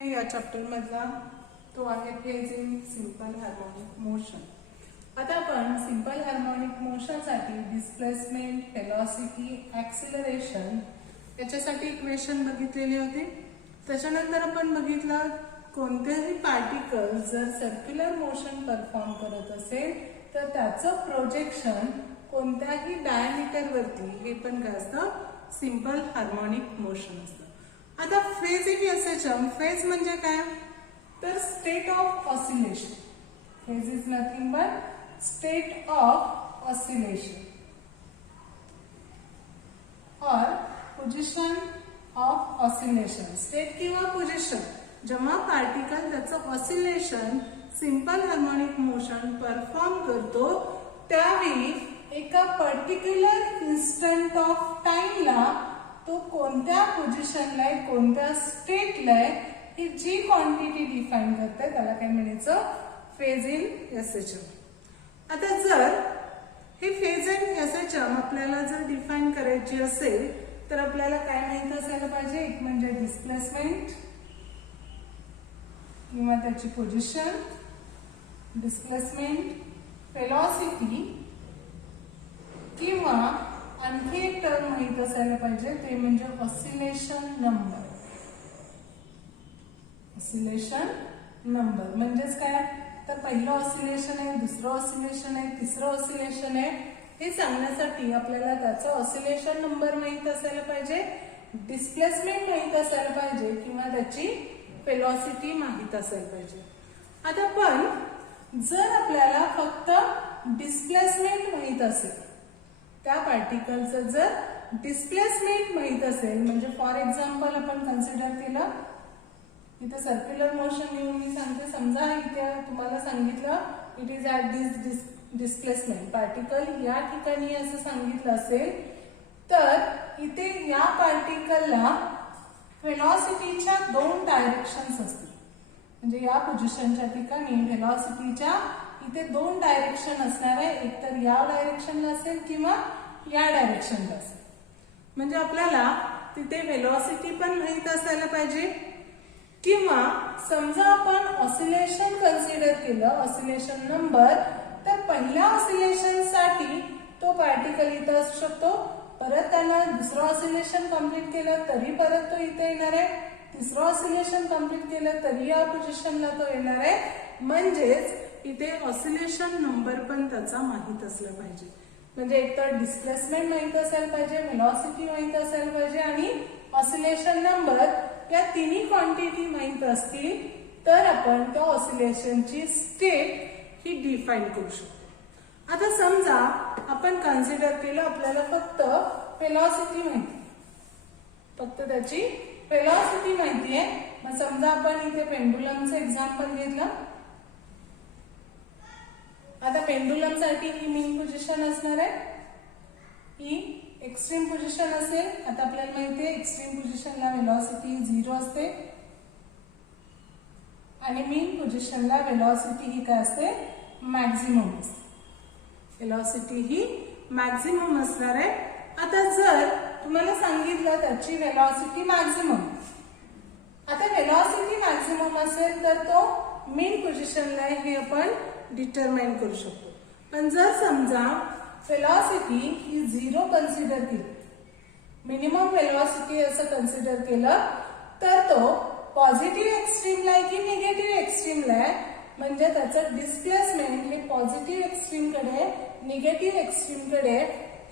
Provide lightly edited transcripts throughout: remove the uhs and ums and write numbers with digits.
या चॅप्टर मधला तो आहे phase in simple harmonic motion. आता आपण सिंपल हार्मोनिक मोशन साठी डिस्प्लेसमेंट, वेलोसिटी, ऍक्सिलरेशन याच्यासाठी इक्वेशन बघितलेले होते. त्याच्यानंतर आपण बघितलं कोणतेही पार्टिकल जर सर्क्युलर मोशन परफॉर्म करत असेल तर त्याचं प्रोजेक्शन कोणत्याही डायमीटर वरती हे पण काय असतं, सिंपल हार्मोनिक मोशन असतं. आता फेज इन एसएचएम, फेज म्हणजे काय तर state of oscillation. Phase is nothing but state of oscillation और पोझिशन ऑफ ऑसिलेशन. स्टेट किंवा पोझिशन जेव्हा पार्टिकल त्याचं oscillation simple harmonic motion perform करतो त्यावेळी एका पर्टिक्युलर इन्स्टंट ऑफ टाइमला तो कोणत्या पोझिशनला आहे, कोणत्या स्टेटला आहे, ही जी क्वांटिटी डिफाइन करते त्याला काय म्हणायचं, फेज इन एसएचएम. आता जर हे फेज इन एसएचएम आपल्याला जर डिफाइन करायची असेल तर आपल्याला काय माहित असायला पाहिजे, एक म्हणजे डिस्प्लेसमेंट किंवा त्याची पोझिशन, डिस्प्लेसमेंट, वेलोसिटी किंवा आणखी एक टर्म माहित असायला पाहिजे ते म्हणजे ऑसिलेशन नंबर. ऑसिलेशन नंबर म्हणजेच काय तर पहिलं ऑसिलेशन आहे, दुसरं ऑसिलेशन आहे, तिसरं ऑसिलेशन आहे हे सांगण्यासाठी आपल्याला त्याचा ऑसिलेशन नंबर माहित असायला पाहिजे, डिस्प्लेसमेंट माहित असायला पाहिजे किंवा त्याची वेलोसिटी माहित असायला पाहिजे. आता पण जर आपल्याला फक्त डिस्प्लेसमेंट माहित असेल, त्या पार्टिकलचं जर डिस्प्लेसमेंट माहित असेल, म्हणजे फॉर एक्झाम्पल आपण कन्सिडर केलं इथे सर्क्युलर मोशन येऊन मी सांगते, समजा इथे तुम्हाला सांगितलं it is at this displacement particle या ठिकाणी असं सांगितलं असेल तर इथे या पार्टिकलला वेलोसिटीच्या दोन डायरेक्शन्स असतील. म्हणजे या पोझिशनच्या ठिकाणी वेलोसिटीच्या इथे दोन डायरेक्शन असणार आहे, एक तर या डायरेक्शनला असेल किंवा या डायरेक्शनला असेल. म्हणजे आपल्याला तिथे वेलोसिटी पण माहित असायला पाहिजे किंवा समजा आपण ऑसिलेशन कन्सिडर केलं, ऑसिलेशन नंबर, तर पहिल्या ऑसिलेशन साठी तो पार्टिकल इथं असू शकतो, परत त्यानं दुसरं ऑसिलेशन कंप्लीट केलं तरी परत तो इथे येणार आहे, तिसरं ऑसिलेशन कंप्लीट केलं तरी या पोझिशनला तो येणार आहे. म्हणजेच इथे ऑसिलेशन नंबर पण त्याचा माहित असला पाहिजे. म्हणजे एक तर डिस्प्लेसमेंट माहित असायला पाहिजे, वेलोसिटी माहित असायला पाहिजे आणि ऑसिलेशन नंबर, या तिन्ही क्वांटिटी माहित असतील तर आपण त्या ऑसिलेशनची स्टेट ही डिफाइन करू शकतो. आता समजा आपण कन्सिडर केलं आपल्याला फक्त वेलोसिटी माहिती, फक्त त्याची वेलोसिटी माहिती आहे. मग समजा आपण इथे पेंडुलमचं एक्झाम्पल घेतलं. आता पेंडुलम साठी ही मीन पोझिशन असणार आहे, ही एक्स्ट्रीम पोझिशन असेल. आता आपल्याला माहिती आहे एक्स्ट्रीम पोझिशनला वेलोसिटी 0 असते आणि मीन पोझिशनला वेलोसिटी ही काय असते, मॅक्झिमम असते. वेलोसिटी ही मॅक्झिमम असणार आहे. आता जर तुम्हाला सांगितलं त्याची वेलोसिटी मॅक्झिमम, आता वेलोसिटी मॅक्झिमम असेल तर तो मीन पोझिशनला हे आपण डिटरमाइन करू शकतो. पण जर समजा वेलोसिटी ही 0 कन्सिडर केली, मिनिमम वेलोसिटी असं कन्सिडर केलं तर तो पॉझिटिव्ह एक्स्ट्रीमला आहे की निगेटिव्ह एक्स्ट्रीमला आहे, म्हणजे त्याचं डिस्प्लेसमेंट हे पॉझिटिव्ह एक्स्ट्रीम कडे निगेटिव्ह एक्स्ट्रीम कडे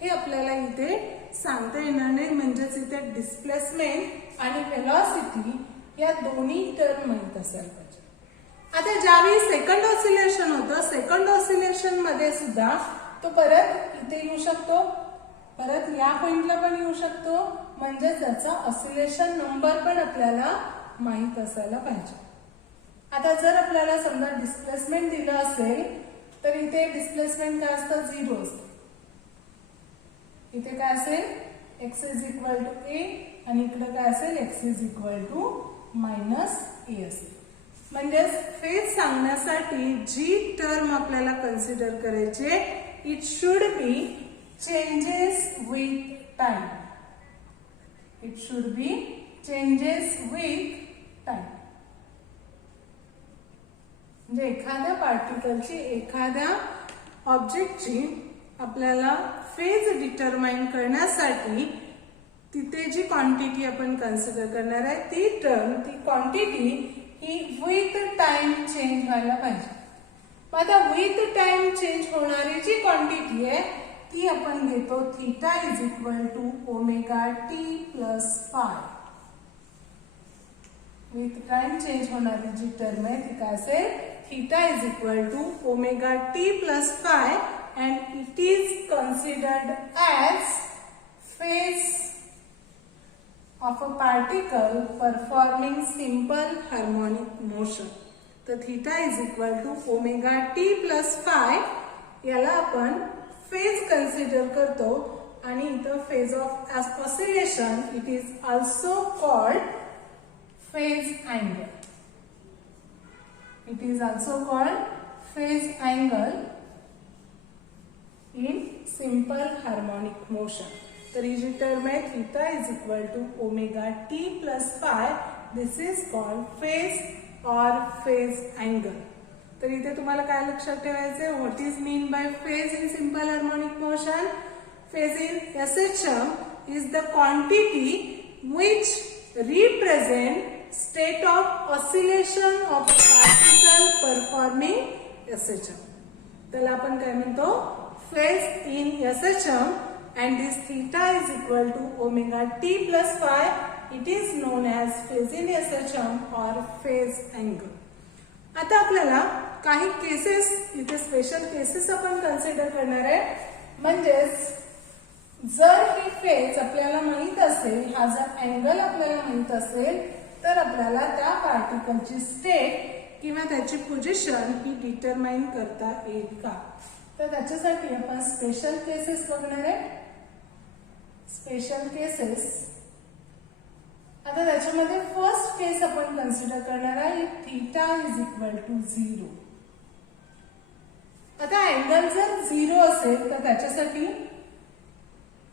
हे आपल्याला इथे सांगता येणार नाही. म्हणजेच इथे डिस्प्लेसमेंट आणि वेलोसिटी या दोन्ही टर्म माहित असायला पाहिजे. आता ज्यावेळी सेकंड ऑसिलेशन होतं, सेकंड ऑसिलेशन मध्ये सुद्धा तो परत इथे येऊ शकतो, परत या पॉइंटला पण येऊ शकतो. म्हणजे त्याचा ऑसिलेशन नंबर पण आपल्याला माहित असायला पाहिजे. आता जर आपल्याला समजा डिस्प्लेसमेंट दिलं असेल तर इथे डिस्प्लेसमेंट काय असतं, 0 असतं. इथे काय असेल x is equal to a आणि इकडे काय असेल x is equal to minus a असेल. म्हणजे फेज सांगण्यासाठी जी टर्म आपल्याला कन्सिडर करायचे, it should be changes with time. It should be changes with time. म्हणजे एखाद्या पार्टिकलची एखाद्या ऑब्जेक्टची आपल्याला फेज डिटरमाइन करण्यासाठी तिथे जी क्वांटिटी आपण कन्सिडर करणार आहे ती quantity he with time change व्हायला पाहिजे. मग आता विथ टाइम चेंज होणारी जी क्वांटिटी आहे ती आपण घेतो theta is equal to omega t plus phi. With time change होणारी जी टर्म आहे ती काय असेल theta is equal to omega t plus phi and it is considered as phase of a particle performing simple harmonic motion. तर theta is equal to omega t plus phi याला आपण phase consider करतो आणि इथं phase of oscillation it is also called phase angle. It is also called phase angle in simple harmonic motion. तर ही जी term आहे theta is equal to omega t plus phi this is called phase or phase angle. तर इथे तुम्हाला काय लक्षात ठेवायचंय what is mean by phase in simple harmonic motion. Phase in SHM is the quantity which represent state of oscillation of particle performing SHM. त्याला आपण काय म्हणतो phase in SHM and this theta is equal to omega t plus phi. It is known as phase in SHM or phase angle. आता आपल्याला काही cases इथे special cases आपण consider करणार आहे. म्हणजेच जर ही फेज आपल्याला माहित असेल हा जर अँगल आपल्याला माहित असेल तर आपल्याला त्या पार्टिकलची स्टेट किंवा त्याची पोझिशन ही डिटरमाइन करता येईल का. तर त्याच्यासाठी आपण स्पेशल केसेस बघणार आहे. स्पेशल केसेस आता त्याच्यामध्ये फर्स्ट केस आपण कन्सिडर करणार आहे थीटा इज इक्वल टू 0. आता अँगल जर 0 असेल तर त्याच्यासाठी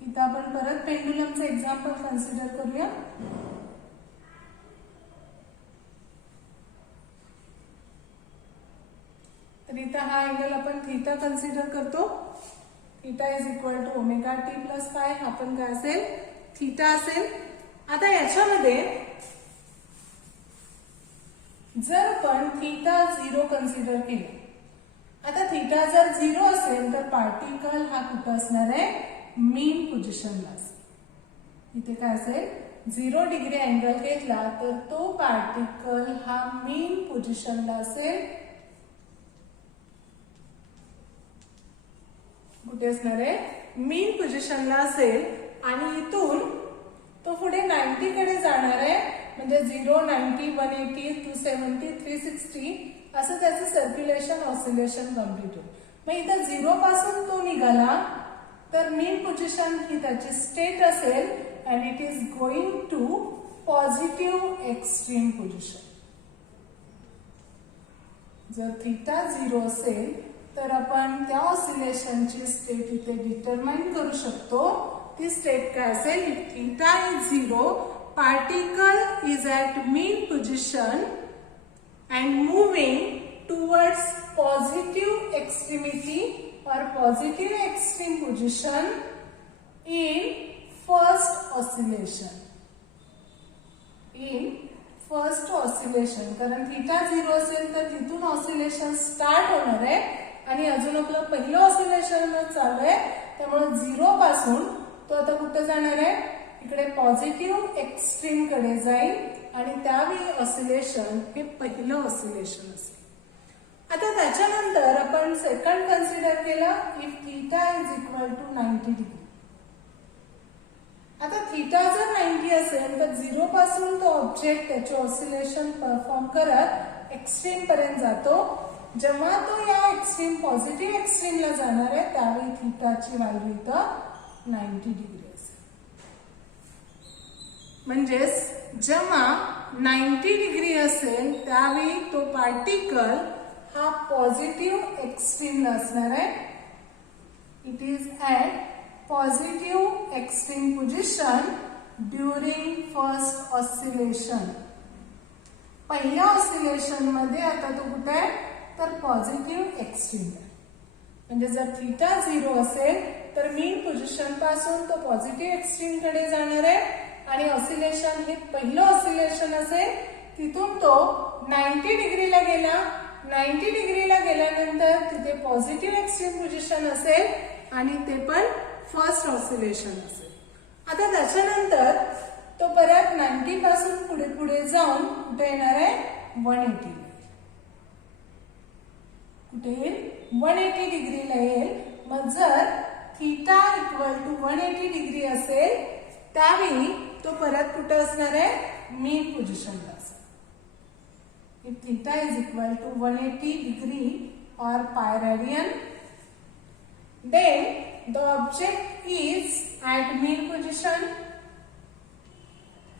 इथं आपण परत पेंडुलमचं एक्झाम्पल कन्सिडर करूया. तर इथं हा अँगल आपण थीटा कन्सिडर करतो. Theta is equal to omega t plus phi आपण काय असेल थीटा असेल. आता याच्यामध्ये जर आपण थीटा 0 कन्सिडर केलं आता थीटा जर 0 असेल तर पार्टिकल हा कुठं असणार आहे मीन पोझिशनला असेल. इथे काय असेल 0 डिग्री अँगल घेतला तर तो पार्टिकल हा मीन पोझिशनला असेल. कुठे असणार आहे मीन पोझिशनला असेल आणि इथून तो पुढे 90 कडे जाणार आहे. म्हणजे 0, 90, 180, 270, 360 असं त्याचं सर्क्युलेशन ऑसिलेशन कम्प्लीट होईल. मग इथं 0 पासून तो निघाला तर मीन पोझिशन ही त्याची स्टेट असेल and it is going to positive extreme position. जर थीटा 0 असेल तर आपण त्या ऑसिलेशनची स्टेट इथे डिटरमाइन करू शकतो. ती स्टेट काय असेल theta is 0 particle is at mean position and moving towards positive extremity or positive extreme position in first oscillation. कारण थीटा 0 असेल तर तिथून ऑसिलेशन स्टार्ट होणार आहे आणि अजून आपलं पहिलं ऑसिलेशन चालू आहे. त्यामुळे 0 पासून तो आता कुठे जाणार आहे इकडे पॉझिटिव्ह एक्स्ट्रीम कडे जाईल आणि त्यावेळी ऑसिलेशन हे पहिलं ऑसिलेशन असेल. आता त्याच्यानंतर आपण सेकंड कन्सिडर केलं if theta is equal to 90 degree. आता थीटा जर 90 असेल तर 0 पासून तो ऑब्जेक्ट त्याचे ऑसिलेशन परफॉर्म करत एक्स्ट्रीम पर्यंत जातो. जेव्हा तो या एक्स्ट्रीम पॉझिटिव्ह एक्स्ट्रीमला जाणार आहे त्यावेळी थीटाची व्हॅल्यू इथं 90 डिग्री असेल. म्हणजेच जेव्हा 90 डिग्री असेल त्यावेळी तो पार्टिकल हा पॉझिटिव्ह एक्स्ट्रीमला असणार आहे. It is at positive extreme position during first oscillation. पहिल्या ऑसिलेशन मध्ये आता तो कुठे आहे तर पॉझिटिव्ह एक्स्ट्रीम. म्हणजे जर थीटा 0 असेल तर मीन पोझिशन पासून तो पॉझिटिव्ह एक्स्ट्रीम कडे जाणार आहे आणि ऑसिलेशन हे पहिलं ऑसिलेशन असेल. तिथून तो 90 डिग्रीला गेला. 90 डिग्रीला गेल्यानंतर तिथे पॉझिटिव्ह एक्स्ट्रीम पोझिशन असेल आणि ते पण फर्स्ट ऑसिलेशन असेल. आता त्याच्यानंतर तो परत 90 पासून पुढे पुढे जाऊन कुठे येणार आहे 180. कुठे येईल 180 डिग्रीला येईल. मग जर थीटा इक्वल टू 180 डिग्री असेल त्यावेळी तो परत कुठे असणार आहे मीन पोझिशनला असेल. If theta is equal to 180 degree or pi radian, then the object is at mean position.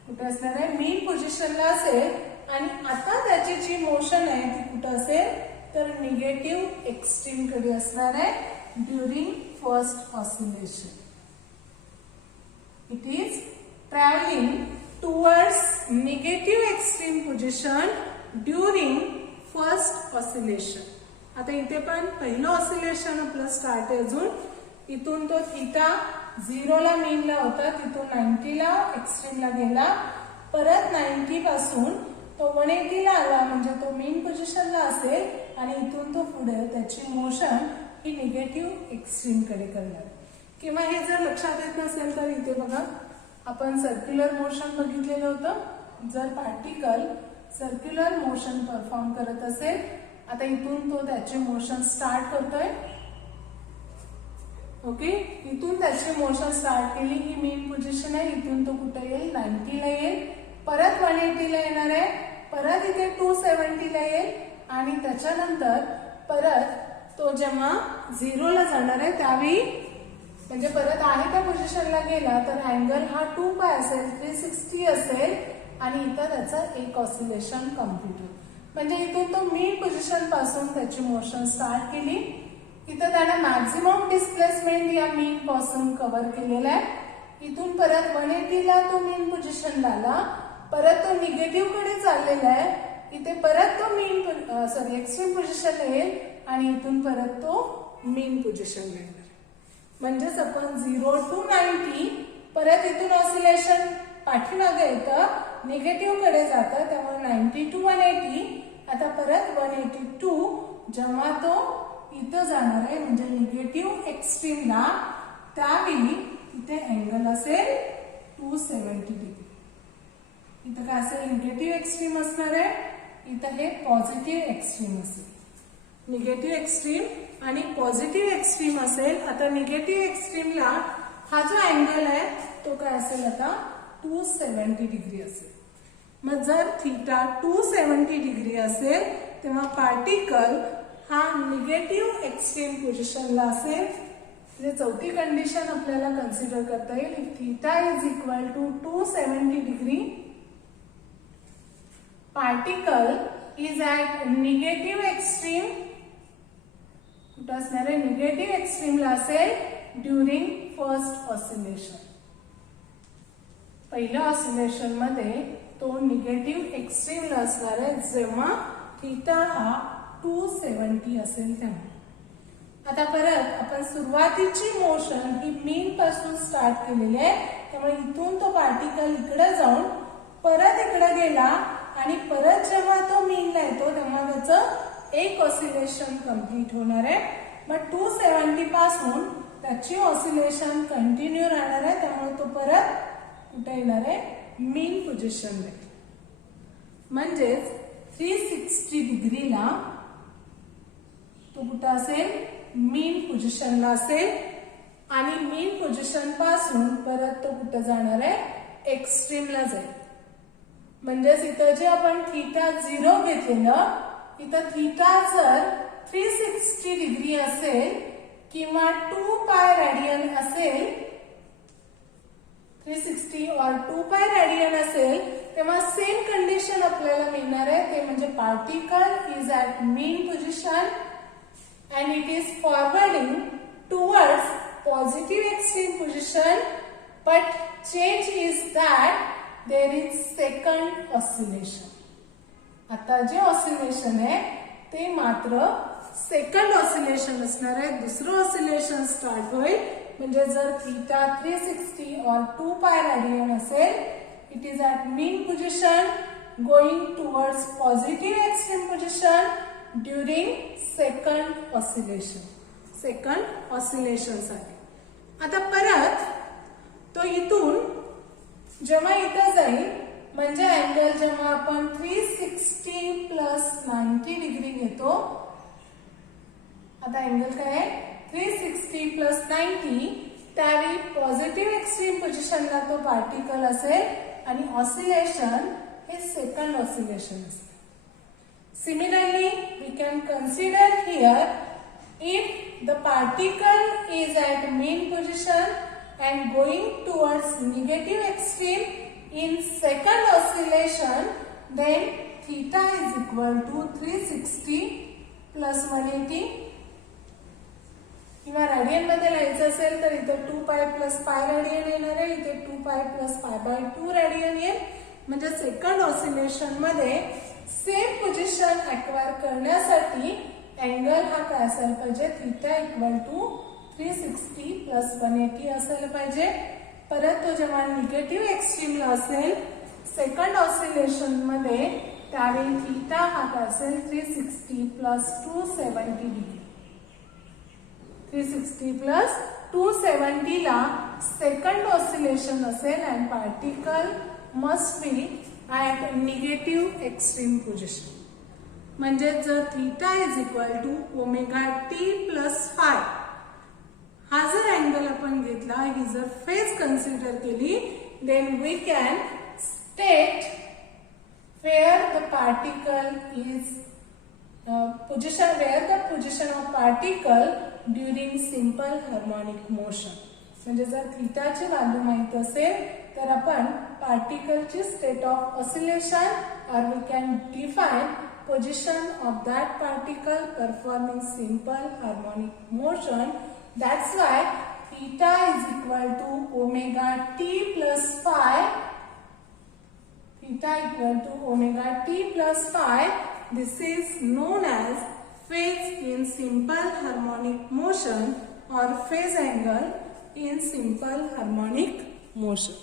कुठे असणार आहे मीन पोझिशनला असेल आणि आता त्याची जी मोशन आहे ती कुठे असेल तर निगेटिव्ह एक्स्ट्रीम कडे असणार आहे during first oscillation. It is travelling towards negative extreme position during first oscillation. आता इथे पण पहिलं ऑसिलेशन आपलं स्टार्ट आहे. अजून इथून तो थीटा 0 ला मीनला होता, तिथून 90 ला एक्स्ट्रीमला गेला. परत 90 पासून तो 180 ला आला म्हणजे तो मीन पोझिशनला असेल आणि इथून तो पुढे त्याची मोशन ही निगेटिव्ह एक्स्ट्रीम कडे करणार. किंवा हे जर लक्षात येत नसेल तर इथे बघा आपण सर्क्युलर मोशन बघितलेलं होतं. जर पार्टिकल सर्क्युलर मोशन परफॉर्म करत असेल, आता इथून तो त्याचे मोशन स्टार्ट करतोय. ओके, इथून त्याची मोशन स्टार्ट केली ही मीन पोझिशन आहे. इथून तो कुठे येईल 90 ला येईल, परत 180 ला येणार आहे, परत इथे 270 ला येईल आणि त्याच्यानंतर परत तो जेव्हा 0 ला जाणार आहे त्यावेळी म्हणजे परत आहे त्या पोझिशनला गेला तर अँगल हा 2 पाय असेल, 360 असेल आणि इथं त्याचं एक ऑसिलेशन कम्प्लीट होईल. म्हणजे इथून तो मीन पोझिशन पासून त्याची मोशन स्टार्ट केली. इथं त्याने मॅक्झिमम डिस्प्लेसमेंट या मीन पासून कव्हर केलेला आहे. इथून परत 180 ला तो मीन पोझिशनला आला, परत तो निगेटिव्ह कडे चाललेला आहे. इथे परत तो एक्स्ट्रीम पोझिशनला येईल आणि इथून परत तो मीन पोझिशनला येणार. म्हणजेच आपण 0 to 90 परत इथून ऑसिलेशन पाठीमागे येतं, निगेटिव्ह कडे जातं, त्यामुळे 90 to 180. आता परत 182 जेव्हा तो इथं जाणार आहे म्हणजे निगेटिव्ह एक्स्ट्रीमला त्यावेळी इथे अँगल असेल 270 डिग्री. इथं काय असेल निगेटिव्ह एक्स्ट्रीम असणार आहे, इथं हे पॉझिटिव्ह एक्स्ट्रीम असेल. निगेटिव्ह एक्स्ट्रीम आणि पॉझिटिव्ह एक्स्ट्रीम असेल. आता निगेटिव्ह एक्स्ट्रीमला हा जो अँगल आहे तो काय असेल आता 270 डिग्री असेल. मग जर थीटा 270 डिग्री असेल तेव्हा पार्टिकल हा निगेटिव्ह एक्स्ट्रीम पोझिशनला असेल. म्हणजे चौथी कंडिशन आपल्याला कन्सिडर करता येईल. If theta is equal to 270 degree, particle is at negative extreme. कुठं असणार आहे निगेटिव्ह एक्स्ट्रीमला असेल ड्युरिंग फर्स्ट ऑसिलेशन. पहिल्या ऑसिलेशन मध्ये तो निगेटिव्ह एक्स्ट्रीमला असणार आहे जेव्हा थीटा हा 270 असेल तेव्हा. आता परत आपण सुरुवातीची मोशन ही मीन पासून स्टार्ट केलेली आहे, त्यामुळे इथून तो पार्टिकल इकडे जाऊन परत इकडे गेला आणि परत जेव्हा तो मीनला येतो तेव्हा त्याचं एक ऑसिलेशन कम्प्लीट होणार आहे. मग 270 पासून त्याची ऑसिलेशन कंटिन्यू राहणार आहे, त्यामुळे तो परत कुठे येणार आहे मीन पोझिशनला. म्हणजेच 360 डिग्रीला तो कुठे असेल मीन पोझिशनला असेल आणि मीन पोझिशन पासून परत तो कुठे जाणार आहे एक्स्ट्रीमला जाईल. म्हणजेच इथं जे आपण थीटा 0 घेतलेलं, इथं थीटा जर 360 डिग्री असेल किंवा 2 पाय रेडियन असेल, 360 और 2 पाय रेडियन असेल तेव्हा सेम कंडिशन आपल्याला मिळणार आहे. ते म्हणजे particle is at mean position and it is forwarding towards positive extreme position, but change is that there is second oscillation. आता जे ऑसिलेशन आहे ते मात्र सेकंड ऑसिलेशन असणार आहे. दुसरं ऑसिलेशन स्टार्ट होईल म्हणजे जर थीटा 360 or 2 पाय रेडियन असेल, it is at mean position going towards positive extreme position during second oscillation. Second oscillation साठी आता परत तो इथून जेव्हा इथं जाईल म्हणजे अँगल जेव्हा आपण 360 प्लस 90 डिग्री घेतो, आता अँगल काय आहे 360 प्लस 90, त्यावेळी पॉझिटिव्ह एक्स्ट्रीम पोझिशनला तो पार्टिकल असेल आणि ऑसिलेशन हे सेकंड ऑसिलेशन असेल. Similarly we can consider here if the particle is at mean position and going towards negative extreme in second oscillation, then theta is equal to 360 plus 180. किंवा radian मध्ये लिहायचं असेल तर इथे 2 पाय प्लस पाय रेडियन येणार आहे, इथे 2 पाय प्लस पाय बाय 2 रेडियन येईल. म्हणजे सेकंड ऑसिलेशन मध्ये सेम पोझिशन अक्वायर करण्यासाठी अँगल हा काय असायला पाहिजे, थीटा इक्वल टू 360 प्लस 180 असायला पाहिजे. परत तो जेव्हा निगेटिव्ह एक्स्ट्रीमला असेल सेकंड ऑसिलेशन मध्ये, त्यावेळी थीटा हा काय असेल 360 प्लस 270 डिग्री. 360 प्लस 270 ला सेकंड ऑसिलेशन असेल and particle must be at negative extreme position. म्हणजे जर theta is equal to omega t plus phi हा जर अँगल आपण घेतला, ही जर फेज कन्सिडर केली, then we can state where the particle is position, where the position of particle during simple harmonic motion. म्हणजे जर थीटाची व्हॅल्यू माहित असेल तर आपण पार्टिकलची state of oscillation or we can define position of that particle performing simple harmonic motion. That's why theta is equal to omega t plus phi. Theta equal to omega t plus phi. This is known as phase in simple harmonic motion or phase angle in simple harmonic motion.